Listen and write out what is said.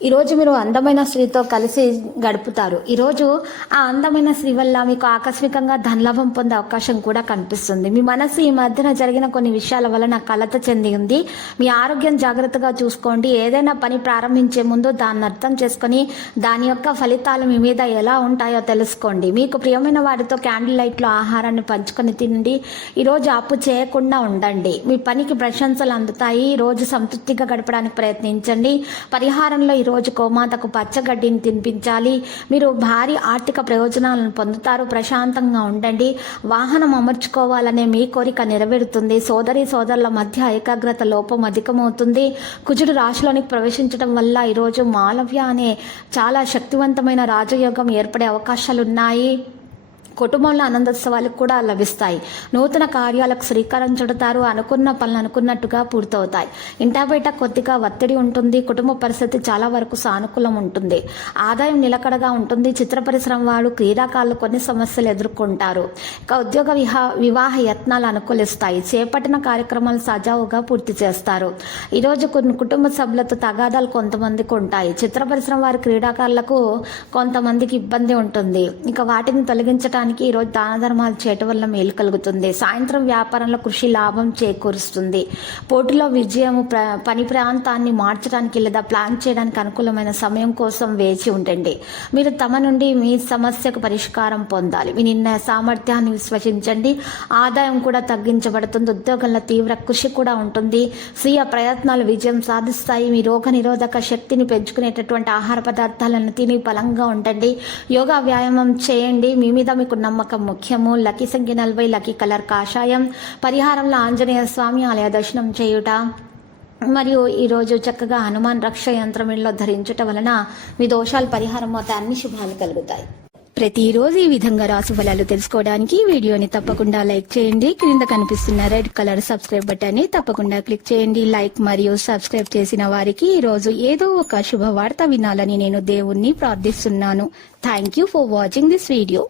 ఈరోజు మీరు అందమైన స్త్రీతో కలిసి గడుపుతారు. ఈరోజు ఆ అందమైన స్త్రీ వల్ల మీకు ఆకస్మికంగా ధనలాభం పొందే అవకాశం కూడా కనిపిస్తుంది. మీ మనసు ఈ మధ్యన జరిగిన కొన్ని విషయాల వలన కలత చెంది ఉంది. మీ ఆరోగ్యం జాగ్రత్తగా చూసుకోండి. ఏదైనా పని ప్రారంభించే ముందు దాన్ని అర్థం చేసుకొని దాని యొక్క ఫలితాలు మీ మీద ఎలా ఉంటాయో తెలుసుకోండి. మీకు ప్రియమైన వారితో క్యాండిల్ లైట్లో ఆహారాన్ని పంచుకొని తినండి. ఈరోజు అప్పు చేయకుండా ఉండండి. మీ పనికి ప్రశంసలు అందుతాయి. రోజు సంతృప్తిగా గడపడానికి ప్రయత్నించండి. పరిహారంలో ఈరోజు గోమాతకు పచ్చగడ్డిని తినిపించాలి. మీరు భారీ ఆర్థిక ప్రయోజనాలను పొందుతారు. ప్రశాంతంగా ఉండండి. వాహనం అమర్చుకోవాలనే మీ కోరిక నెరవేరుతుంది. సోదరి సోదరుల మధ్య ఏకాగ్రత లోపం అధికమవుతుంది. కుజుడు రాశిలోనికి ప్రవేశించడం వల్ల ఈరోజు మాలవ్య అనే చాలా శక్తివంతమైన రాజయోగం ఏర్పడే అవకాశాలున్నాయి. కుటుంబంలో ఆనందోత్సవాలు కూడా లభిస్తాయి. నూతన కార్యాలకు శ్రీకారం చుడతారు అనుకున్న పనులు అనుకున్నట్టుగా పూర్తవుతాయి. ఇంటా బయట కొద్దిగా ఒత్తిడి ఉంటుంది కుటుంబ పరిస్థితి చాలా వరకు సానుకూలం ఉంటుంది. ఆదాయం నిలకడగా ఉంటుంది చిత్ర పరిశ్రమ వాడు క్రీడాకారులు కొన్ని సమస్యలు ఎదుర్కొంటారు. ఇక ఉద్యోగ విహా వివాహ యత్నాలు అనుకూలిస్తాయి. చేపట్టిన కార్యక్రమాలు సజావుగా పూర్తి చేస్తారు. ఈరోజు కొన్ని కుటుంబ సభ్యులతో తగాదాలు కొంతమందికి ఉంటాయి. చిత్ర పరిశ్రమ వారి క్రీడాకారులకు కొంతమందికి ఇబ్బంది ఉంటుంది. ఇక వాటిని తొలగించడానికి ఈరోజు దాన ధర్మాలు చేయటం వల్ల మేలు కలుగుతుంది. సాయంత్రం వ్యాపారంలో కృషి లాభం చేకూరుస్తుంది. పోటీలో విజయం ప్ర పని ప్రాంతాన్ని మార్చడానికి లేదా ప్లాన్ చేయడానికి అనుకూలమైన సమయం కోసం వేచి ఉండండి. మీరు తమ నుండి మీ సమస్యకు పరిష్కారం పొందాలి. మీ నిర్ణయ సామర్థ్యాన్ని విశ్వసించండి. ఆదాయం కూడా తగ్గించబడుతుంది. ఉద్యోగంలో తీవ్ర కృషి కూడా ఉంటుంది. స్వీయ ప్రయత్నాలు విజయం సాధిస్తాయి. మీ రోగ నిరోధక శక్తిని పెంచుకునేటటువంటి ఆహార పదార్థాలను తిని బలంగా ఉండండి. యోగా వ్యాయామం చేయండి. మీ మీద మీకు నమ్మకం ముఖ్యము. లక్కీ సంఖ్య నలభై లక్కీ కలర్ కాషాయం. పరిహారంలో ఆంజనేయ స్వామి ఆలయ దర్శనం చేయుట. మరియు ఈరోజు చక్కగా హనుమాన్ రక్ష యంత్రం ఇంట్లో ధరించుట వలన మీ దోషాలు పరిహారం అవుతాయి అన్ని శుభాలు కలుగుతాయి. ప్రతిరోజు ఈ విధంగా రాసు ఫలాలు తెలుసుకోవడానికి వీడియోని తప్పకుండా లైక్ చేయండి. క్రింద కనిపిస్తున్న రెడ్ కలర్ సబ్స్క్రైబ్ బటన్ని తప్పకుండా క్లిక్ చేయండి. లైక్ మరియు సబ్స్క్రైబ్ చేసిన వారికి ఈ రోజు ఏదో ఒక శుభవార్త వినాలని నేను దేవుణ్ణి ప్రార్థిస్తున్నాను. Thank you for watching this video